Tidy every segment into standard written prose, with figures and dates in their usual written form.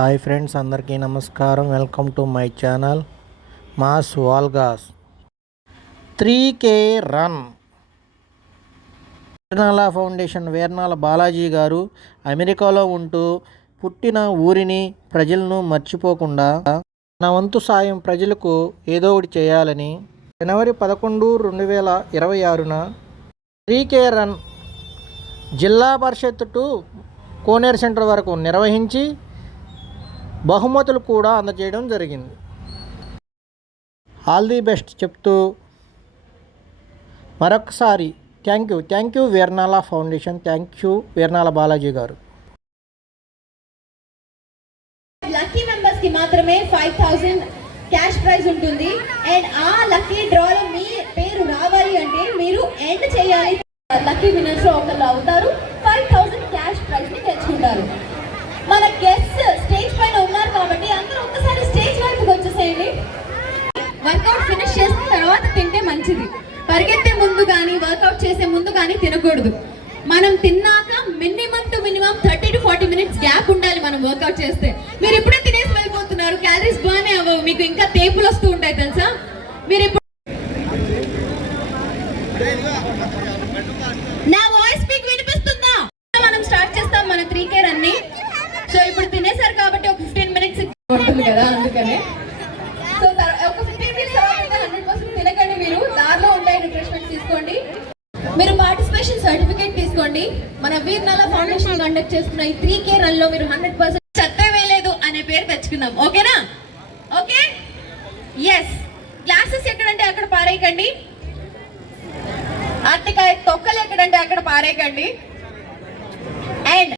Hi friends, అందరికీ నమస్కారం. Welcome to my channel mass vlogs. 3K run. Veernala foundation Veernala Balaji గారు అమెరికాలో ఉంటూ పుట్టిన ఊరిని ప్రజలను మర్చిపోకుండా నా వంతు సాయం ప్రజలకు ఏదో ఒకటి చేయాలని జనవరి 11, 2026న 3K రన్ జిల్లా పరిషత్ టు కోనేరు సెంటర్ వరకు నిర్వహించి బహుమతులు కూడా అందజేయడం జరిగింది. ఆల్ ది బెస్ట్ చెప్తూ మరొకసారి thank you Veernala foundation, thank you Veernala Balaji గారు. లక్కీ మెంబర్స్ కి మాత్రమే 5000 క్యాష్ ప్రైజ్ ఉంటుంది. అండ్ ఆ లక్కీ డ్రాలో మీ పేరు రావాలి అంటే మీరు ఎండ్ చేయాలి. లక్కీ విన్నర్స్ లో ఒకరు అవుతారు. 5000 క్యాష్ ప్రైజ్ ని తెచ్చుకుంటారు. మన గెస్ట్ స్టేజ్ పైన ఉన్నారు కాబట్టి అందరూ ఒక్కసారి స్టేజ్ వరకు వచ్చేసేయండి. వర్కౌట్ ఫినిష్ చేసిన తర్వాత తింటే మంచిది. పరిగెత్తే ముందు కానీ వర్కౌట్ చేసే ముందు కానీ తినకూడదు. మనం తిన్నాక మినిమం 30 to 40 minutes గ్యాప్ ఉండాలి మనం వర్కౌట్ చేస్తే. మీరు ఇప్పుడే తినేసి వెళ్ళిపోతున్నారు, క్యాలరీస్ బాగానే అవ్వవు, మీకు ఇంకా తేపులు వస్తూ ఉంటాయి తెలుసా. మీరు ఇప్పుడు నా వాయిస్ మీకు వినిపిస్తుందా? మనం స్టార్ట్ చేస్తాం మన 3K రన్ని. సో ఇప్పుడు తినేసారు కాబట్టి ఒక 15 minutes ఉంటుంది కదా, అందుకనే. సో ఒక 15 minutes తర్వాత 100% తినకండి. మీరు దారిలో ఉంటాయి రిఫ్రెష్మెంట్స్ తీసుకోండి. మీరు పార్టిసిపేషన్ సర్టిఫికేట్ తీసుకోండి. మన వీర్నాల ఫౌండేషన్ కండక్ట్ చేస్తున్న ఈ 3K రన్ లో మీరు 100% చెత్త వేయలేదు అనే పేరు తెచ్చుకుందాం. ఓకేనా? Okay, yes. గ్లాసెస్ ఎక్కడంటే అక్కడ పారేయకండి. అరటికాయ తొక్కలు ఎక్కడంటే అక్కడ పారేయకండి. అండ్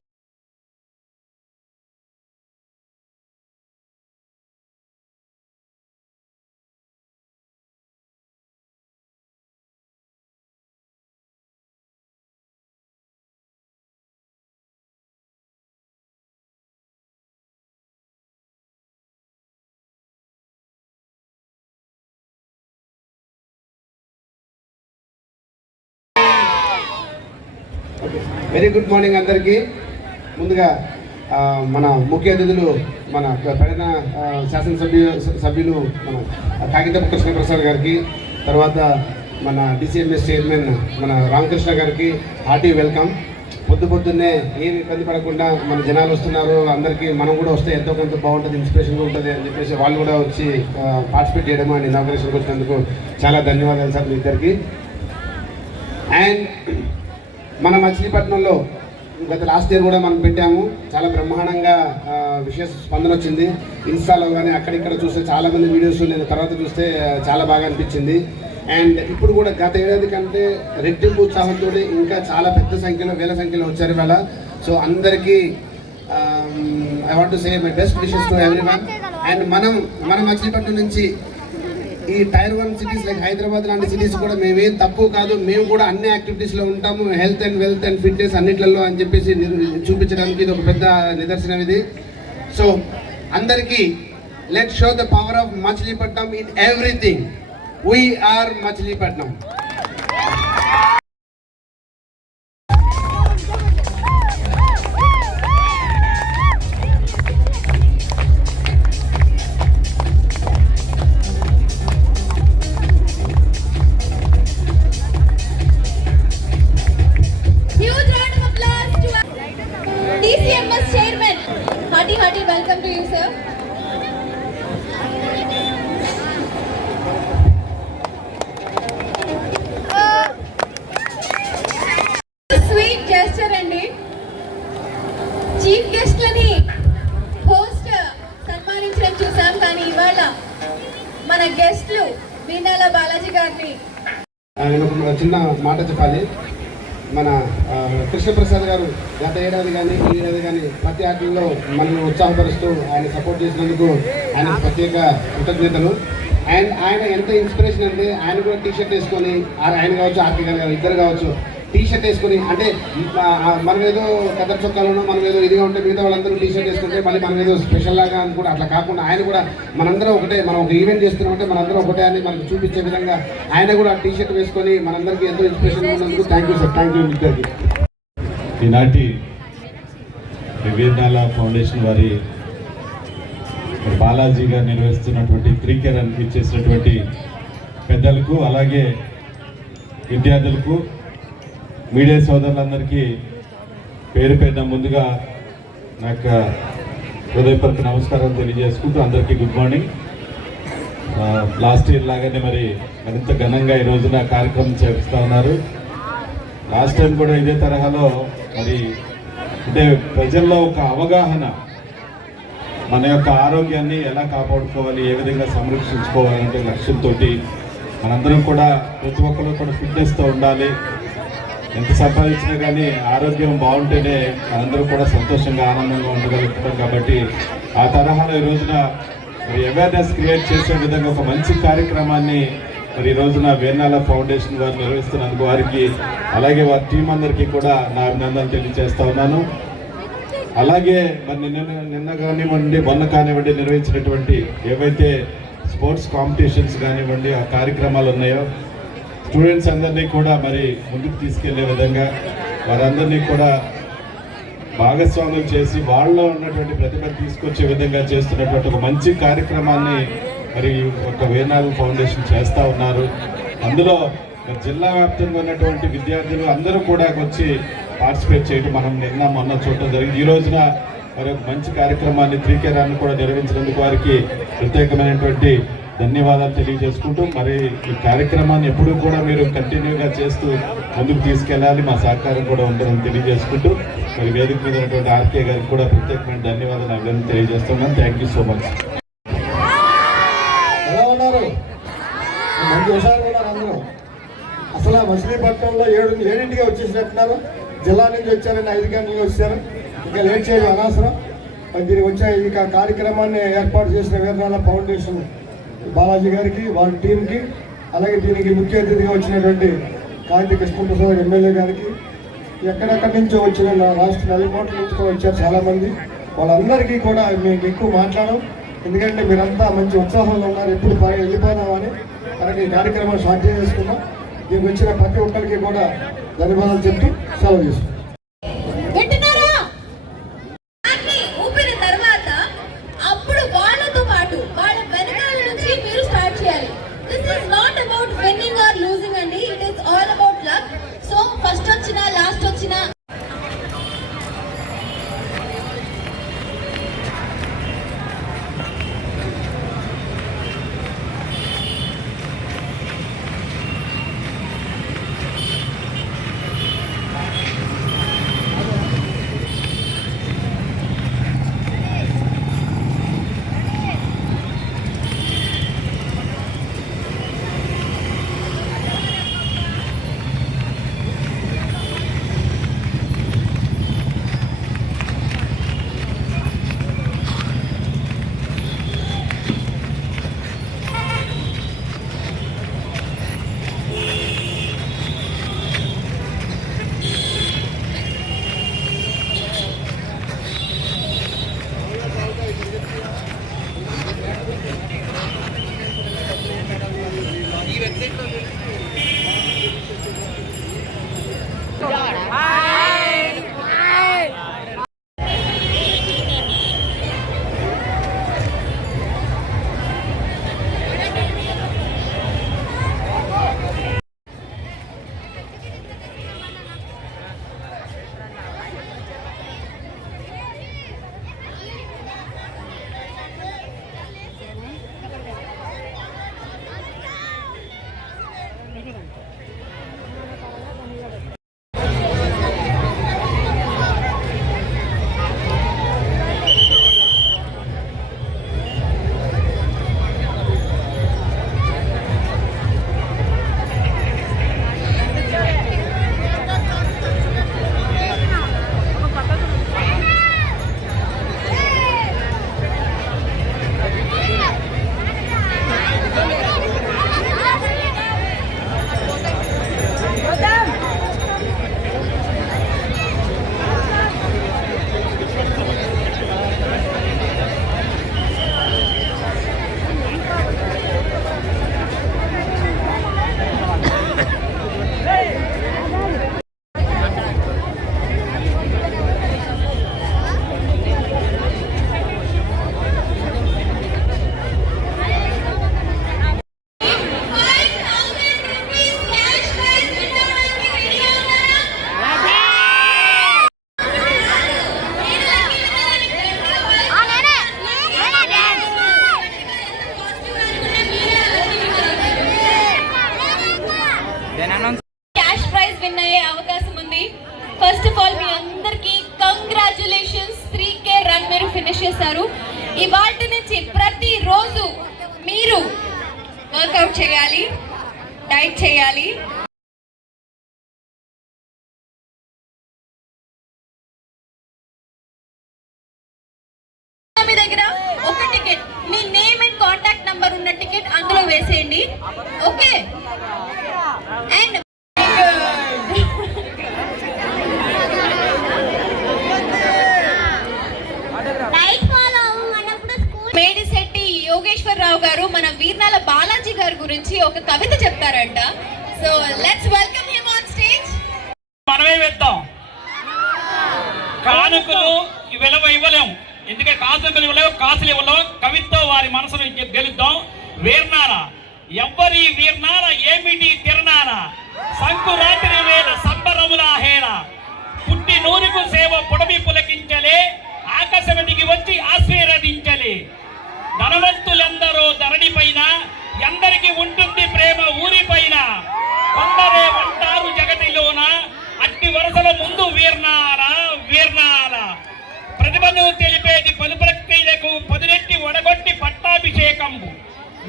వెరీ గుడ్ మార్నింగ్ అందరికీ. ముందుగా మన ముఖ్య అతిథులు మన పైన శాసనసభ్యులు మన కాగితపు కృష్ణప్రసాద్ గారికి, తర్వాత మన డిసిఎంఎస్ చైర్మన్ మన రామకృష్ణ గారికి హార్టీ వెల్కమ్. పొద్దున్నే ఏమి ఇబ్బంది పడకుండా మన జనాలు వస్తున్నారు, అందరికీ మనం కూడా వస్తే ఎంతో కొంత బాగుంటుంది, ఇన్స్పిరేషన్గా ఉంటుంది అని చెప్పేసి వాళ్ళు కూడా వచ్చి పార్టిసిపేట్ చేయడం అని ఇనాగరేషన్కి వచ్చినందుకు చాలా ధన్యవాదాలు సార్ మీ ఇద్దరికి. అండ్ మన మచిలీపట్నంలో గత లాస్ట్ ఇయర్ కూడా మనం పెట్టాము, చాలా బ్రహ్మాండంగా విశేష స్పందన వచ్చింది. ఇన్స్టాలో కానీ అక్కడిక్కడ చూస్తే చాలామంది వీడియోస్ నేను తర్వాత చూస్తే చాలా బాగా అనిపించింది. అండ్ ఇప్పుడు కూడా గత ఏడాది కంటే రెట్టింపు ఉత్సాహంతో ఇంకా చాలా పెద్ద సంఖ్యలో, వేల సంఖ్యలో వచ్చారు ఇవాళ. సో అందరికీ I want to say my best wishes to everyone. And మన మచిలీపట్నం నుంచి ఈ టైర్ 1 సిటీస్ లైక్ హైదరాబాద్ లాంటి సిటీస్ కూడా మేమేం తక్కువ కాదు, మేము కూడా అన్ని యాక్టివిటీస్లో ఉంటాము, health and wealth and fitness అన్నిట్లలో అని చెప్పేసి చూపించడానికి ఇది ఒక పెద్ద నిదర్శనం ఇది. సో అందరికీ let show the power of Machilipatnam in everything. We are Machilipatnam. DCMS chairman, hearty welcome to you, sir. Sweet gesture andi. Chief guest లని host సన్మానించడం చూసాం, కానీ ఇవాళ మన గెస్ట్లు వీర్నాల బాలాజీ గారిని చిన్న మాట చెప్పాలి. మన కృష్ణప్రసాద్ గారు గత ఏడాది కానీ ఈ ఏడాది కానీ ప్రతి ఆటల్లో మనల్ని ఉత్సాహపరుస్తూ ఆయన సపోర్ట్ చేసినందుకు ఆయన ప్రత్యేక కృతజ్ఞతలు. అండ్ ఆయన ఎంత ఇన్స్పిరేషన్ అంటే ఆయన కూడా టీషర్ట్ వేసుకొని, ఆయన కావచ్చు ఆర్కే గారు ఇద్దరు కావచ్చు, టీషర్ట్ వేసుకొని, అంటే మనం ఏదో కథ చొక్కాలను మనం ఏదో ఇదిగా ఉంటే మిగతా వాళ్ళందరూ టీషర్ట్ వేసుకుంటే మళ్ళీ మనం ఏదో స్పెషల్ లాగా అనుకుంటే అట్లా కాకుండా ఆయన కూడా మనందరం ఒకటే, మనం ఒక ఈవెంట్ చేస్తున్నామంటే మనందరం ఒకటే అని మనకు చూపించే విధంగా ఆయన కూడా టీషర్ట్ వేసుకొని మనందరికీ ఎంతో ఇన్స్పిరేషన్ ఉన్నందుకు thank you sir. Thank you ఇద్దరికి. ఈనాటి వీర్నాల ఫౌండేషన్ వారి బాలాజీ గారు నిర్వహిస్తున్నటువంటి 3K రన్కి ఇచ్చేసినటువంటి పెద్దలకు, అలాగే విద్యార్థులకు, మీడియా సోదరులందరికీ పేరు పేరున ముందుగా నాకు హృదయపూర్వక నమస్కారం తెలియజేసుకుంటూ అందరికీ గుడ్ మార్నింగ్. లాస్ట్ ఇయర్ లాగానే మరి మరింత ఘనంగా ఈ రోజున కార్యక్రమం చేపిస్తూ ఉన్నారు. లాస్ట్ టైం కూడా ఇదే తరహాలో మరి అంటే ప్రజల్లో ఒక అవగాహన, మన యొక్క ఆరోగ్యాన్ని ఎలా కాపాడుకోవాలి, ఏ విధంగా సంరక్షించుకోవాలంటే లక్ష్యంతో మనందరం కూడా ప్రతి ఒక్కరు కూడా ఫిట్నెస్తో ఉండాలి. ఎంత సంపాదించినా కానీ ఆరోగ్యం బాగుంటేనే మనందరం కూడా సంతోషంగా ఆనందంగా ఉండగలుగుతాం. కాబట్టి ఆ తరహాలో ఈ రోజున మరి అవేర్నెస్ క్రియేట్ చేసే విధంగా ఒక మంచి కార్యక్రమాన్ని మరి ఈ రోజున వేర్నాల ఫౌండేషన్ వారు నిర్వహిస్తున్నందుకు వారికి, అలాగే వారి టీం అందరికీ కూడా నా అభినందనలు తెలియజేస్తా ఉన్నాను. అలాగే మరి నిన్న కానివ్వండి, మొన్న కానివ్వండి నిర్వహించినటువంటి ఏవైతే స్పోర్ట్స్ కాంపిటీషన్స్ కానివ్వండి, ఆ కార్యక్రమాలు ఉన్నాయో స్టూడెంట్స్ అందరినీ కూడా మరి ముందుకు తీసుకెళ్లే విధంగా వారందరినీ కూడా భాగస్వాములు చేసి వాళ్ళలో ఉన్నటువంటి ప్రతిభను తీసుకొచ్చే విధంగా చేస్తున్నటువంటి ఒక మంచి కార్యక్రమాన్ని మరి ఒక వేర్నాల ఫౌండేషన్ చేస్తూ ఉన్నారు. అందులో జిల్లా వ్యాప్తంగా ఉన్నటువంటి విద్యార్థులు అందరూ కూడా వచ్చి పార్టిసిపేట్ చేయడం మనం నిన్న మొన్న చూడటం జరిగింది. ఈ రోజున మరి ఒక మంచి కార్యక్రమాన్ని 3K రన్ కూడా నిర్వహించినందుకు వారికి ప్రత్యేకమైనటువంటి ధన్యవాదాలు తెలియజేసుకుంటూ మరి ఈ కార్యక్రమాన్ని ఎప్పుడూ కూడా మీరు కంటిన్యూగా చేస్తూ ముందుకు తీసుకెళ్ళాలి, మా సహకారం కూడా ఉంటుందని తెలియజేసుకుంటూ మరి వేదిక మీద ఉన్నటువంటి RK గారికి కూడా ప్రత్యేకమైన ధన్యవాదాలు అభినందనలు తెలియజేస్తున్నాను. Thank you so much. ఎలా ఉన్నారు? మంచి హుషారుగా ఉన్నారు అందరూ. అసలు మచిలీపట్నంలో 7ంటికే వచ్చేసినట్టున్నారు. జిల్లా నుంచి వచ్చారని 5 గంటలకు వచ్చారు. ఇంకా లేట్ చేయడం అనవసరం. మరి దీనికి వచ్చే ఈ కార్యక్రమాన్ని ఏర్పాటు చేసిన వేర్నాల ఫౌండేషన్ బాలాజీ గారికి, వారి టీంకి, అలాగే దీనికి ముఖ్య అతిథిగా వచ్చినటువంటి కాంతి కృష్ణప్రసాద్ ఎమ్మెల్యే గారికి, ఎక్కడెక్కడి నుంచో వచ్చిన రాష్ట్ర నలుమూట్ల నుంచి కూడా వచ్చారు చాలామంది. వాళ్ళందరికీ కూడా మీకు ఎక్కువ మాట్లాడడం, ఎందుకంటే మీరంతా మంచి ఉత్సాహంలో ఉన్నారు, ఎప్పుడు వెళ్ళిపోదామని. అలాగే ఈ కార్యక్రమాన్ని స్టార్ట్ చేసుకున్నాం. దీనికి వచ్చిన ప్రతి ఒక్కరికి కూడా ధన్యవాదాలు చెప్తూ సెలవు చేసుకుంటాం. ఊపిన తర్వాత అప్పుడు వాళ్ళతో పాటు వాళ్ళ వెనకాల నుంచి మీరు స్టార్ట్ చేయాలి. This is not about winning or losing అండి, it is all about luck. So first వచ్చినా లాస్ట్ వచ్చినా ఇవాల్టి నుంచి ప్రతిరోజు మీరు వర్కౌట్ చేయాలి, డైట్ చేయాలి. మీ దగ్గర ఒక ticket, me name and contact number ఉన్న టికెట్ అందులో వేసేయండి. ఓకే, అండ్ మేడిశెట్టి యోగేశ్వరరావు గారు మన వీర్నాల బాలాజీ గారి గురించి ఒక కవిత చెప్తారంట. So let's welcome him on stage. మనమే వేద్దాం. కానుకలు విలువ ఇవ్వలేం, ఎందుకంటే కాసులు ఇవ్వలేవు, కాసులు ఇవ్వలేవు. కవితో వారి మనసును గెలుద్దాం. వీర్నాల ఎవ్వరి వీర్నాల ఏమిటి తిరణాల, సంకురాత్రి వేళ సంబరముల హేళ, పుట్టి నూరుకు సేవ పొడమి పులకించలే, ఆకాశం దిగి వచ్చి ఆశీర్వదించలే. ధనవంతులందరూ ధరణి పైన, ఎందరికి ఉంటుంది ప్రేమ ఊరిపైన, కొందరే ఉంటారు జగతిలోన, అట్టి వరుసల ముందు వీర్నాల వీర్నాల. ప్రతిభను తెలిపేది పలు ప్రక్రియలకు పదునెట్టి ఒడగొట్టి పట్టాభిషేకంబు,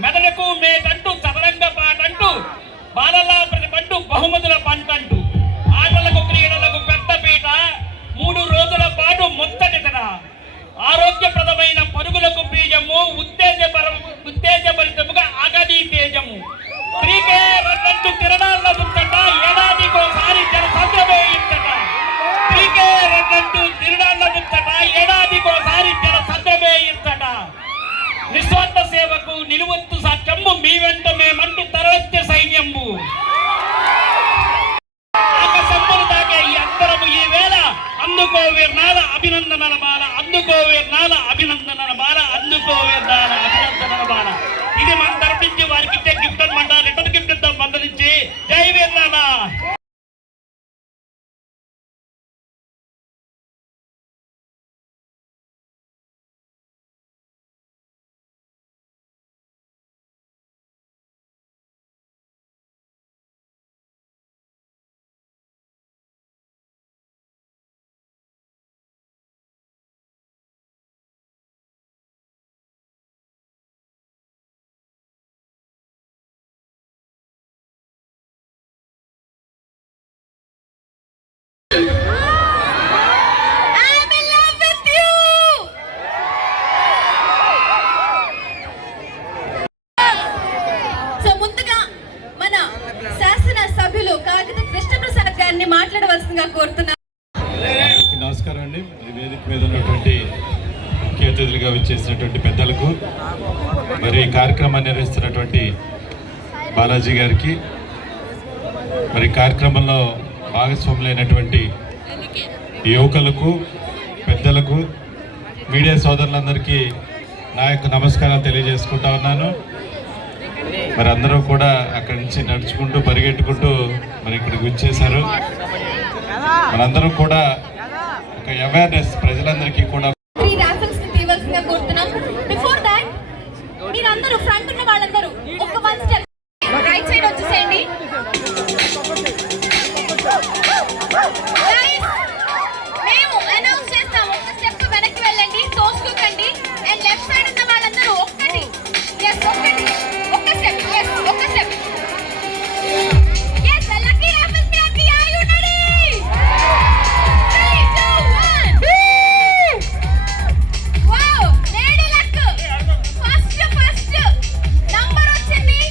మెదడుకు మేటంటూ చదరంగ పాటంటూ, బాలలా ప్రతిపంటూ బహుమతుల పంటంటూ, ఆటలకు క్రీడలకు పెద్దపీట, 3 రోజుల పాటు ముత్తటితన, ఆరోగ్యప్రదమైన పరుగులకు బీజము, ఉత్తేజభరితముగా అగది తేజము. స్త్రీకే రన్నట్టు తిరణాల ముచ్చట, ఏడాదికోసారి జనసంద్రమే ఇంతట. స్త్రీకే రన్నట్టు తిరణాల ముచ్చట, ఏడాదికోసారి జనసంద్రమే ఇంతట. నిస్వార్థ సేవకు నిలువెత్తు సాక్ష్యము, మీ వెంట మేమంటూ తరలిచ్చే సైన్యము. ఆకాశంబులు తాకే ఈ అంతరము ఈ వేళ, అందుకో వీర్నాల అభినందనల మాల, అందుకో వీర్నాల అభినందనల మాల, అందుకో వీర్నాల అభినందనల మాల. ఇది మన తరపించి వారికి ఇచ్చే గిఫ్ట్ అనమాట. రిటర్న్ గిఫ్ట్ ఇద్దాం మందరించి. జై వీర్నాల. మాట్లాడవలసిందిగా కోరుతున్నాను. నమస్కారం అండి. వేదిక మీద ఉన్నటువంటి ముఖ్య అతిథులుగా విచ్చేసినటువంటి పెద్దలకు, మరి ఈ కార్యక్రమాన్ని నిర్వహిస్తున్నటువంటి బాలాజీ గారికి, మరి కార్యక్రమంలో భాగస్వాములైనటువంటి యువకులకు, పెద్దలకు, మీడియా సోదరులందరికీ నా యొక్క నమస్కారాలు తెలియజేసుకుంటా ఉన్నాను. మరి అందరూ కూడా అక్కడి నుంచి నడుచుకుంటూ పరిగెట్టుకుంటూ మరి ఇక్కడికి వచ్చేసారు. మనందరం కూడా ఒక అవేర్నెస్ ప్రజలందరికీ కూడా బిఫోర్ దాట్ మీరందరూ ఫ్రంట్ ఉన్న వాళ్ళందరూ ఒక 1 స్టెప్ రైట్ సైడ్ వచ్చేసేయండి. మేము అనౌన్స్ చేస్తాం, ఒక స్టెప్ వెనక్కి వెళ్ళండి, తోసుకోకండి. అండ్ లెఫ్ట్ సైడ్ ఉన్న వాళ్ళందరూ ఒక్కటి ఒక స్టెప్ ఒక step. yes lucky raffles ki are you ready? 3 2 1 wow lady luck first number వచ్చింది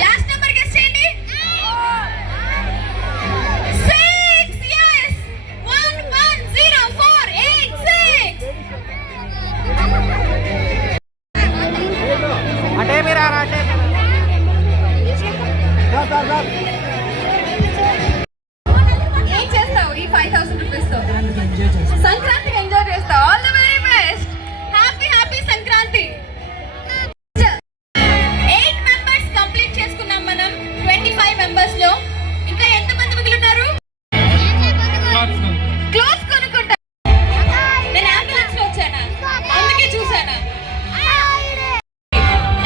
లాస్ట్ నెంబర్ గెస్ చేయండి. 6. yes 110486. అటే మీరు అటే ఏం చేస్తావు ఈ 5000 రూపీస్ తో? సంక్రాంతి ఎంజాయ్ చేస్తావు. All the very best. Happy Sankranti. 8 members complete చేసుకున్నాం మనం 25 మెంబర్స్ లో. ఇంకా ఎంత మంది మిగిలి ఉన్నారు? క్లోత్స్ కొనుక్కుంటా. నేను అంబులెన్స్ లో వచ్చానా? అందుకే చూసానా?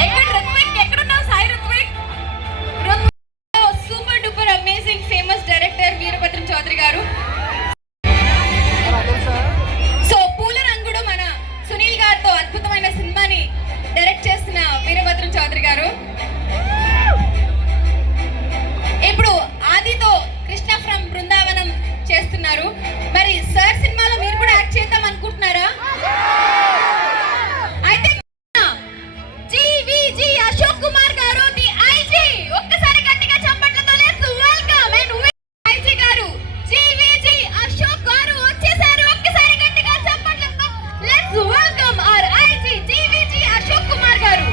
ఎక్కడ రుత్విక్? ఎక్కడున్నావు Sai Ruthvik? Super duper amazing famous director Veerabhadram Chowdary garu. So పూల రంగుడు మన సునీల్ గారితో అద్భుతమైన సినిమాని డైరెక్ట్ చేస్తున్న వీరభద్రం చౌదరి గారు. ఇప్పుడు ఆదితో కృష్ణ ఫ్రమ్ బృందావనం చేస్తున్నారు. మరి సార్ సినిమాలో మీరు కూడా యాక్ట్ చేద్దాం అనుకుంటున్నారా? అయితే జీవీజీ అశోక్ కుమార్ గారు ది ఐజీ, ఒక్కసారి గట్టిగా చప్పట్లతో లెట్స్ వెల్కమ్ అండ్ ఐజీ గారు జీవీజీ అశోక్ గారు వచ్చేసారు. ఒక్కసారి గట్టిగా చప్పట్లతో let's welcome our IG GVG Ashok Kumar గారు.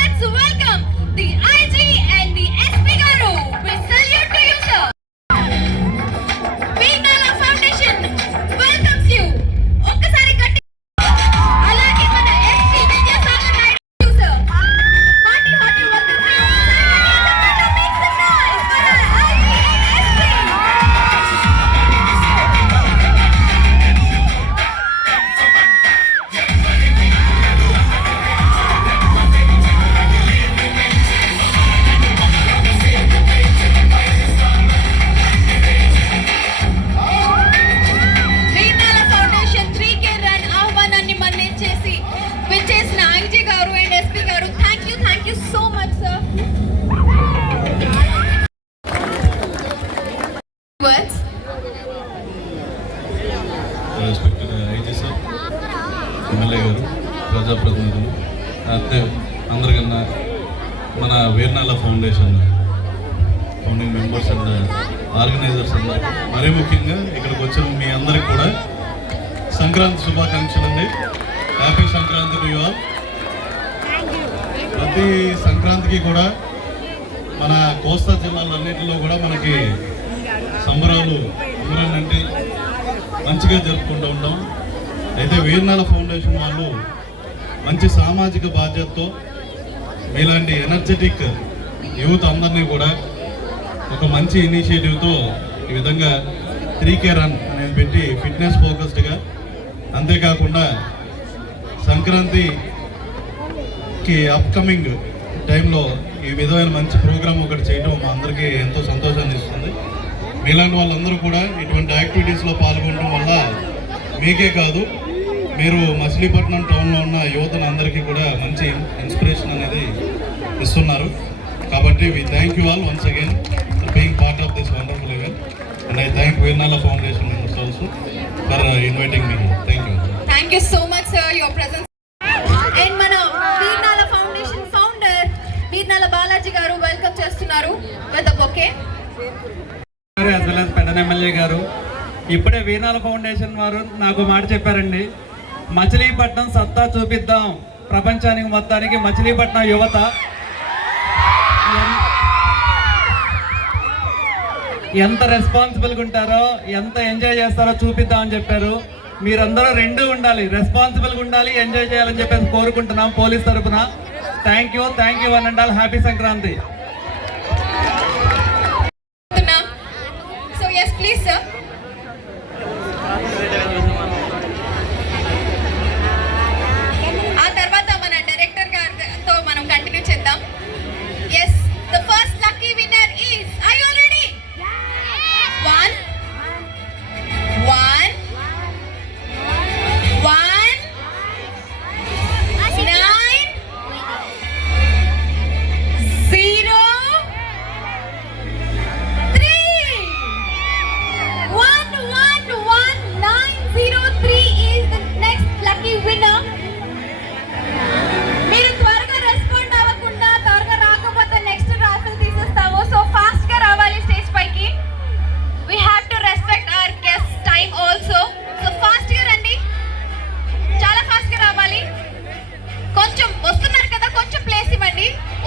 Let's welcome the IG and the SP గారు. We salute to you sir. Veernala foundation welcomes you. ఒక్కసారి గట్టి. అలాగే మన SP Vidyasagar Naidu sir. Hearty welcome to you. Make some noise for IG and SP. Veernala foundation 3K run ఆహ్వానాన్ని మన్నించేసి విచ్చేసిన IG గారు and SP గారు, thank you so much sir. Words. Respected IG sir, MLA గారు, ప్రజాప్రతినిధులు, అంతే అందరికన్నా మన Veernala foundation founding members and organisers అందరికీ, మరీ ముఖ్యంగా ఇక్కడికి వచ్చిన మీ అందరికి కూడా సంక్రాంతి శుభాకాంక్షలు అండి. Happy Sankranti to you all. ప్రతి సంక్రాంతికి కూడా మన కోస్తా జిల్లాలన్నింటిలో కూడా మనకి సంబరాలు అంటే మంచిగా జరుపుకుంటూ ఉంటాం. అయితే వీర్నాల ఫౌండేషన్ వాళ్ళు మంచి సామాజిక బాధ్యతతో మీలాంటి ఎనర్జెటిక్ యూత్ అందరినీ కూడా ఒక మంచి ఇనిషియేటివ్తో ఈ విధంగా 3K రన్ అనేది పెట్టి ఫిట్నెస్ ఫోకస్డ్గా, అంతేకాకుండా సంక్రాంతికి అప్కమింగ్ టైంలో ఈ విధమైన మంచి ప్రోగ్రామ్ ఒకటి చేయడం మా అందరికీ ఎంతో సంతోషాన్ని ఇస్తుంది. మీలాంటి వాళ్ళందరూ కూడా ఇటువంటి యాక్టివిటీస్లో పాల్గొనడం వల్ల మీకే కాదు, మీరు మచిలీపట్నం టౌన్లో ఉన్న యువతను అందరికీ కూడా మంచి ఇన్స్పిరేషన్ అనేది ఇస్తున్నారు. కాబట్టి we thank you all once again for being part of this wonderful event and I thank Veernala foundation members also for inviting me. Thank you so much sir your presence. And మన Veernala foundation founder Veernala Balaji garu welcome చేస్తున్నారు with bouquet. As well as Pedana MLA garu, ఇప్పుడే Veernala foundation వారు నాకు మాట చెప్పారండి, మచిలీపట్నం సత్తా చూపిద్దాం ప్రపంచానికి మొత్తానికి. మచిలీపట్నం యువత ఎంత రెస్పాన్సిబుల్గా ఉంటారో, ఎంత ఎంజాయ్ చేస్తారో చూపిద్దాం అని చెప్పారు. మీరందరూ రెండు ఉండాలి, రెస్పాన్సిబుల్గా ఉండాలి, ఎంజాయ్ చేయాలని చెప్పేసి కోరుకుంటున్నాం పోలీస్ తరఫున. Thank you one and all. Happy Sankranti. So yes please sir. ఆ తర్వాత మన డైరెక్టర్ గారితో మనం కంటిన్యూ చేద్దాం. yes the first lucky winner is, are you all ready? 1 1 1 9 0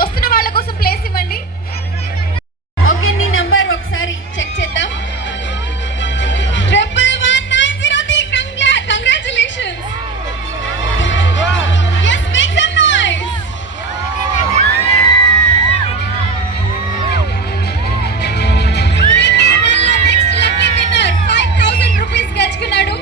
వస్తున్న వాళ్ళ కోసం ప్లేస్ ఇవ్వండి. ఓకే, నీ నంబర్ ఒకసారి చెక్ చేద్దాం. 111903. Congratulations. Yes, make some noise. Next lucky winner 5000 rupees గెలుచుకున్నాడు.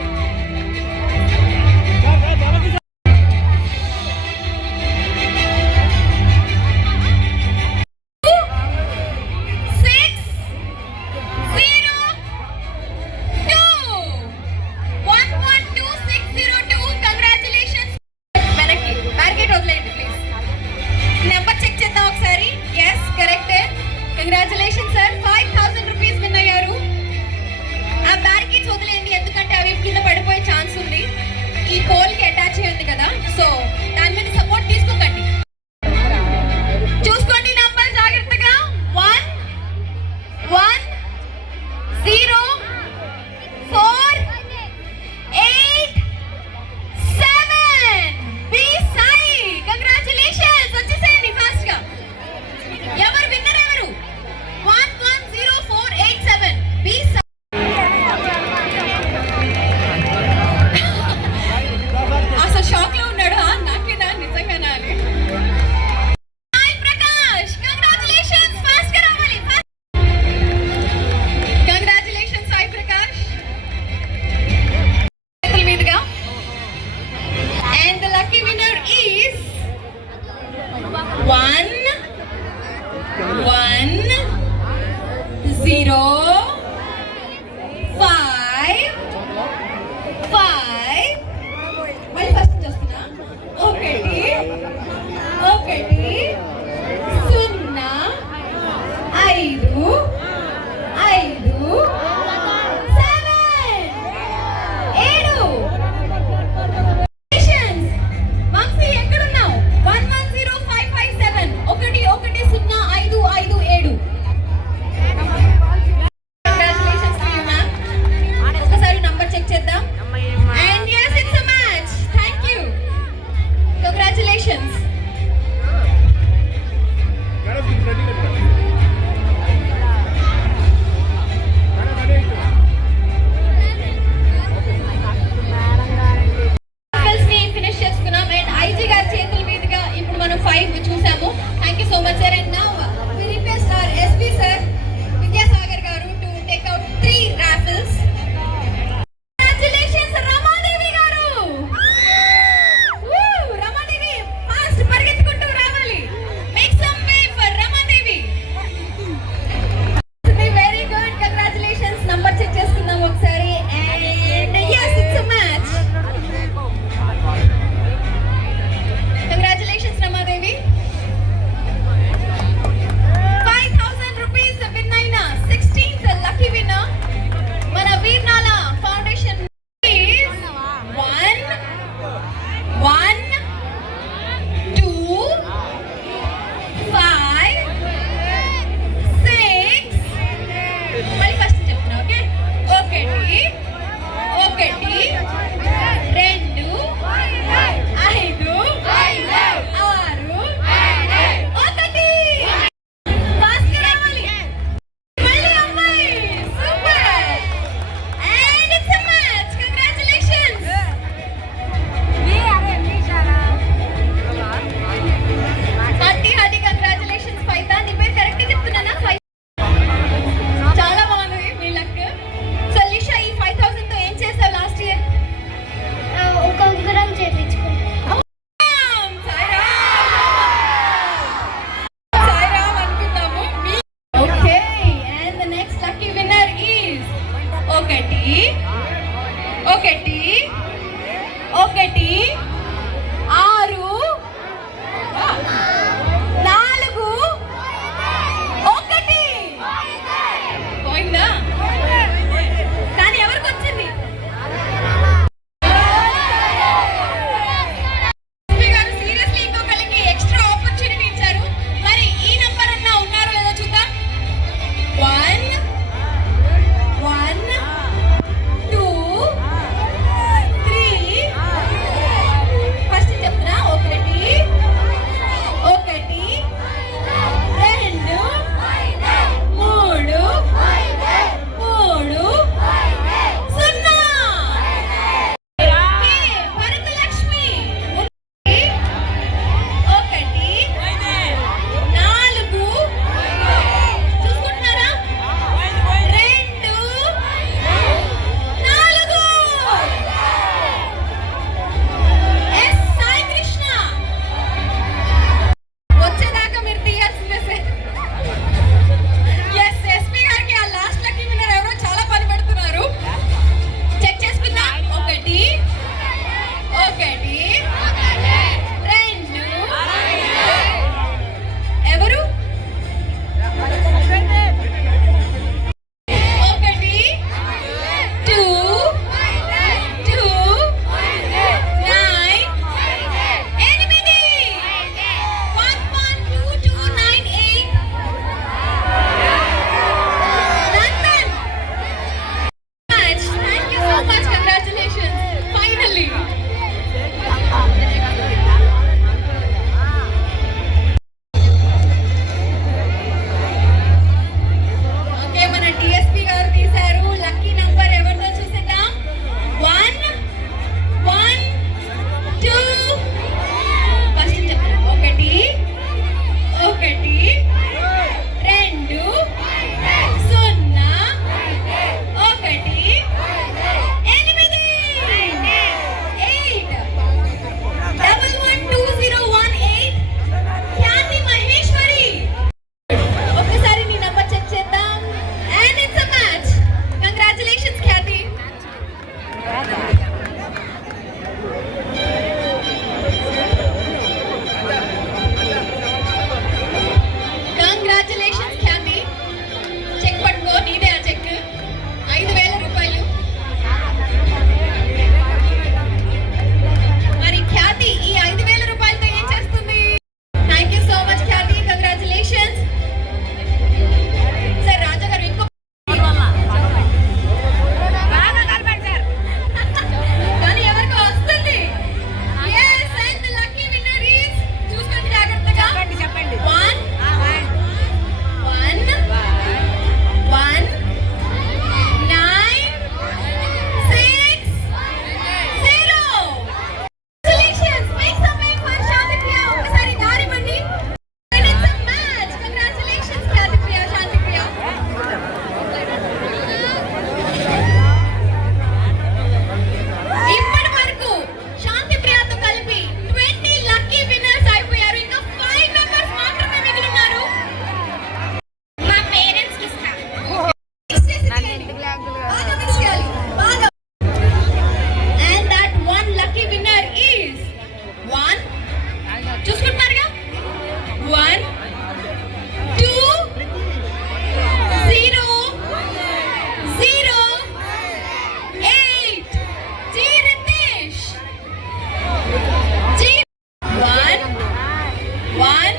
1,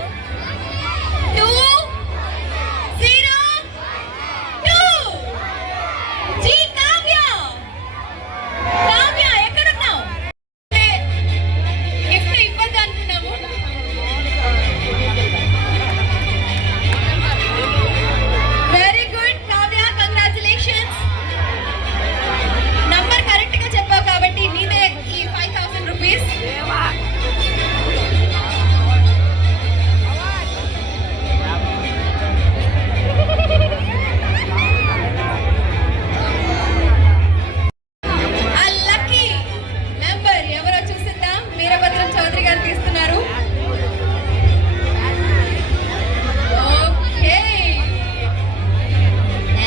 2, 0, 2. జీ కావ్య, కావ్య ఎక్కడున్నావు? గిఫ్ట్ ఇవ్వద్దు అనుకున్నాము. Very good Kavya, congratulations. Number correct గా చెప్పావు కాబట్టి నీదే ఈ 5000 రూపీస్. ఆ లక్కీ నంబర్ ఎవరో చూసిద్దాం. వీరభద్రం చౌదరి గారు తీస్తున్నారు. Okay,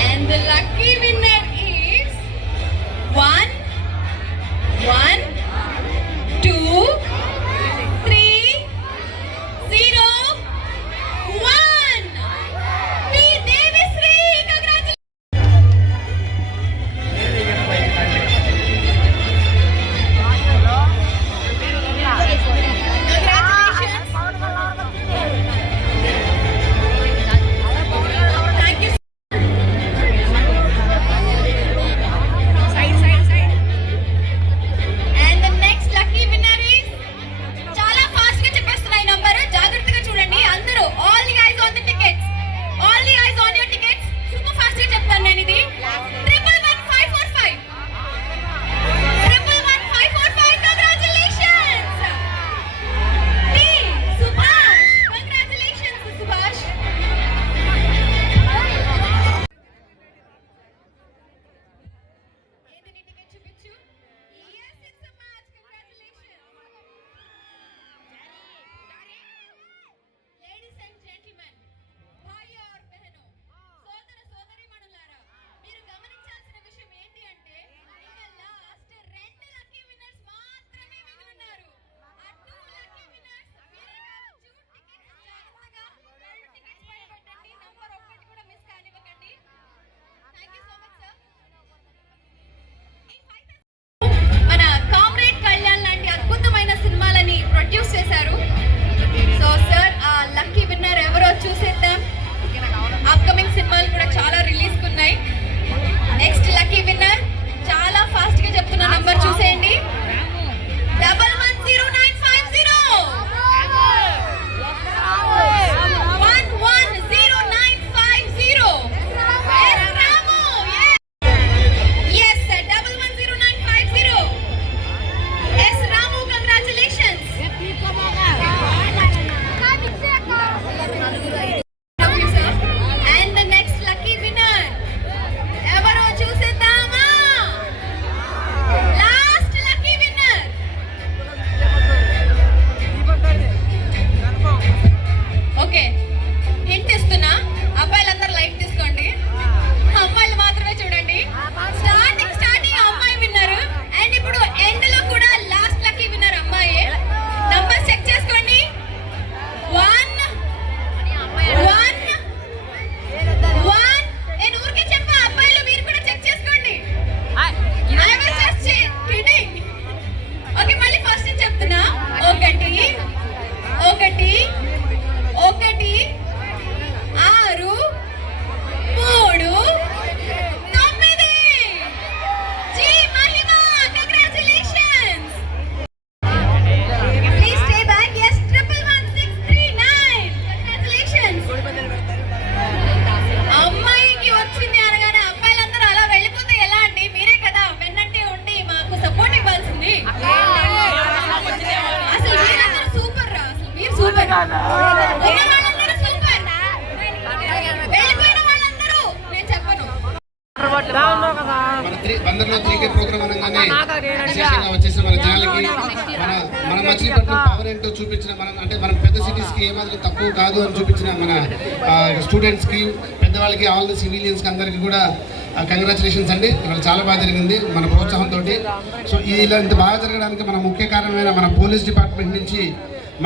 and the lucky winner is 1, 1, 2, 3, 0, 1. P. Devisri, congratulations. Thank you. And the next lucky winner is చాలా ఫాస్ట్ గా చెప్పేస్తున్నాయి నంబర్. జాగ్రత్తగా చూడండి అందరూ. All the eyes on the tickets, all the eyes on your tickets. Super fast గా చెప్తాను నేను ఇది. 111545, 111545. Congratulations T Subhash, congratulations Subhash. ఏది నీ టికెట్ చూపించు. yes it's a match. Congratulations. Ladies and gentlemen, Bhai और बहनों, సోదర సోదరీమణులారా, మీరు గమనించాల్సిన విషయం ఏంటి అంటే ఇక లాస్ట్ 2 లక్కీ విన్నర్స్ మాత్రమే మిగిలిన్నారు. ఆ 2 లక్కీ విన్నర్స్ మీరే కావచ్చు. టికెట్స్ జాగ్రత్తగా 2 టికెట్స్ పైన పెట్టండి. నంబర్ 1 కూడా మిస్ కానివ్వకండి. Thank you so much sir. మన కామ్రేడ్ కళ్యాణ్ లాంటి అద్భుతమైన సినిమాలని ప్రొడ్యూస్ చేశారు. సో సార్ ఆ లక్కీ విన్నర్ ఎవరో చూసేద్దాం. అప్కమింగ్ సినిమాలు కూడా చాలా రిలీజ్ ఉన్నాయి. నెక్స్ట్ లక్కీ విన్నర్ చాలా ఫాస్ట్ గా చెప్తున్న నంబర్ చూసేయండి. 110950, 110950. Yes, Ramu. Yes, sir. 110950. Yes, Ramu, congratulations. Thank you, sir. And the next lucky winner ఎవరో చూసేద్దామా? Last lucky winner. Okay, hint ఇస్తున్నా. అబ్బాయిలందరూ లైట్ తీసుకోండి, అమ్మాయిలు మాత్రమే చూడండి. స్టార్టింగ్ అమ్మాయి విన్నర్. అండ్ ఇప్పుడు ఎండ్ లో కూడా లాస్ట్ లక్కీ విన్నర్ అమ్మాయి. నంబర్ చెక్ చేసుకోండి. 1, 1, 1. నేను ఊరికే చెప్పా, అబ్బాయిలు మీరు కూడా చెక్ చేసుకోండి. I was just kidding. Okay, మళ్ళీ ఫస్ట్ నుంచి చెప్తున్నా. 1, 1, 1, 6, 3, 9. G Mahima, congratulations. Please stay back. yes 111639. Congratulations. అమ్మాయికి వచ్చింది అనగానే అబ్బాయిలందరూ అలా వెళ్ళిపోతే ఎలా అండి? మీరే కదా వెన్నంటే ఉండి మాకు సపోర్ట్ ఇవ్వాల్సింది. అసలు మీరందరూ సూపర్ రా. అసలు మీరు సూపర్. ఉన్న వాళ్ళందరూ సూపర్. వెళ్ళిపోయిన వాళ్ళందరూ నేను చెప్పను. మన బందర్లో 3K ప్రోగ్రామ్ అనగానే విశేషంగా వచ్చేసిన మన జనాలకి మన మచిలీపట్నం పవర్ ఏంటో చూపించిన మన పెద్ద సిటీస్కి ఏమాత్రం తక్కువ కాదు అని చూపించిన మన స్టూడెంట్స్కి, పెద్దవాళ్ళకి, ఆల్ ది సివిలియన్స్కి అందరికీ కూడా కంగ్రాచులేషన్స్ అండి. ఇక్కడ చాలా బాగా జరిగింది మన ప్రోత్సాహంతో. సో ఇలా ఇంత బాగా జరగడానికి మన ముఖ్య కారణమైన మన పోలీస్ డిపార్ట్మెంట్ నుంచి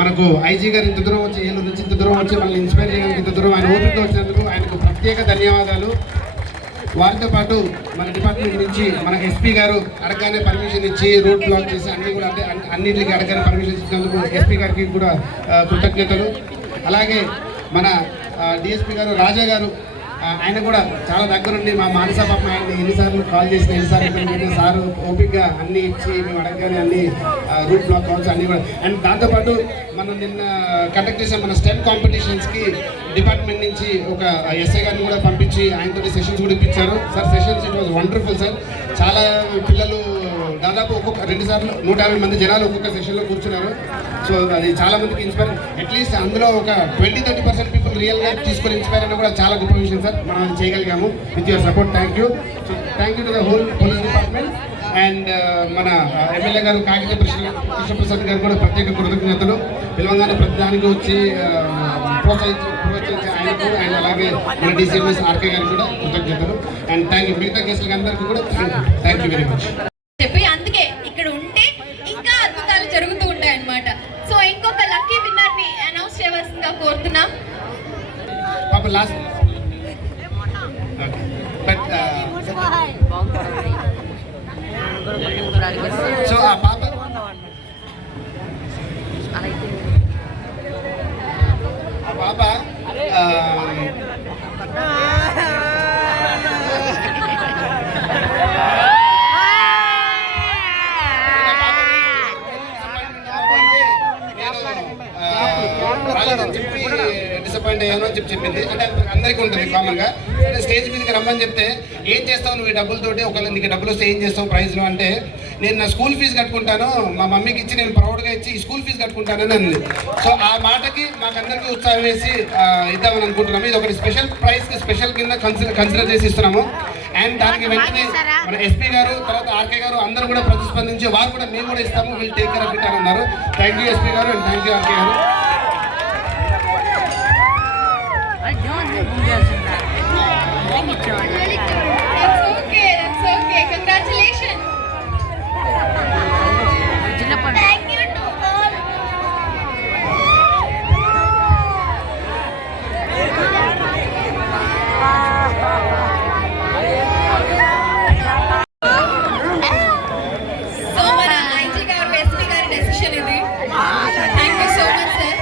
మనకు ఐజీ గారు ఇంత దూరం వచ్చి, ఏలూరు నుంచి ఇంత దూరం వచ్చి మనల్ని ఇన్స్పైర్ చేయడానికి ఇంత దూరం ఆయన ఓపిక వచ్చినందుకు ఆయనకు ప్రత్యేక ధన్యవాదాలు. వారితో పాటు మన డిపార్ట్మెంట్ నుంచి మన ఎస్పీ గారు అడగానే పర్మిషన్ ఇచ్చి రూట్ బ్లాక్ చేసి అన్ని కూడా అంటే అన్నింటికి అడగానే పర్మిషన్ ఇచ్చినందుకు ఎస్పీ గారికి కూడా కృతజ్ఞతలు. అలాగే మన డిఎస్పీ గారు రాజా గారు, ఆయన కూడా చాలా దగ్గరుండి మా మానస పాపం ఆయన ఎన్నిసార్లు కాల్ చేసిన ఎన్నిసార్లు సార్ ఓపిక్గా అన్నీ ఇచ్చి మేము అడగగానే అన్ని రూట్ బ్లాక్ కాల్స్ అన్నీ కూడా. అండ్ దాంతోపాటు మనం నిన్న కండక్ట్ చేసిన మన స్టెమ్ కాంపిటీషన్స్కి డిపార్ట్మెంట్ నుంచి ఒక ఎస్ఐ గారిని కూడా పంపించి ఆయనతో సెషన్స్ కూడా ఇప్పించారు sir. Sessions it was wonderful sir. చాలా పిల్లలు దాదాపు ఒక్కొక్క 2 సార్లు 150 మంది జనాలు ఒక్కొక్క సెషన్లో కూర్చున్నారు. సో అది చాలా మందికి ఇన్స్పైర్, అట్లీస్ట్ అందులో ఒక 20-30% పీపుల్ రియల్గా తీసుకొని ఇన్స్పైర్ అయినా కూడా చాలా గొప్ప విషయం సార్. మనం అది చేయగలిగాము with your support. Thank you. So thank you to the whole police department. And మన ఎమ్మెల్యే గారు కాకిత కృష్ణప్రసాద్ గారు కూడా ప్రత్యేక కృతజ్ఞతలు. పిలవంగానే ప్రతిదానికి వచ్చి ప్రోత్సహించే ఆయనకు అండ్ అలాగే మన డిసిఎంఎస్ ఆర్కే గారికి కూడా కృతజ్ఞతలు. And thank you. మిగతా కేసులకి అందరికీ కూడా థ్యాంక్ యూ వెరీ మచ్. చెప్పి అందుకే ఇక్కడ ఉంటే ఇంకా అద్భుతాలు జరుగుతూ ఉంటాయి అన్నమాట. సో ఇంకొక లక్కీ విన్నర్ ని అనౌన్స్ చేయవలసిందిగా కోరుతున్నాం. పాప లాస్ట్ బట్ సో ఆ పాప చెప్పి డిసప్పాయింట్ అయ్యాను అని చెప్పింది. అంటే అందరికీ ఉంటుంది కామన్గా. అంటే స్టేజ్ మీదకి రమ్మని చెప్తే ఏం చేస్తావు నువ్వు ఈ డబ్బులతోటి, ఒకవేళ నీకు డబ్బులు వస్తే ఏం చేస్తావు ప్రైజ్లో అంటే, నేను నా స్కూల్ ఫీజు కట్టుకుంటాను, మా మమ్మీకి ఇచ్చి నేను ప్రౌడ్గా ఇచ్చి ఈ స్కూల్ ఫీజు కట్టుకుంటానని అంది. సో ఆ మాటకి మాకందరికీ ఉత్సాహం వేసి ఇద్దామని అనుకుంటున్నాము. ఇది ఒకటి స్పెషల్ ప్రైజ్కి స్పెషల్ కింద కన్సిడర్ చేసి ఇస్తున్నాము. అండ్ దానికి వెంటనే మన ఎస్పీ గారు తర్వాత ఆర్కే గారు అందరూ కూడా ప్రతిస్పందించి వారు కూడా మేము కూడా ఇస్తాము, వీళ్ళు టేక్ కేర్ ఆఫ్ ఇట్ అని అన్నారు. థ్యాంక్ యూ ఎస్పీ గారు అండ్ థ్యాంక్ యూ ఆర్కే గారు. Congratulations. Thank you to all. So మన ఐజీ గారు ఎస్పీ గారి డెసిషన్ ఇది. Thank you so much sir.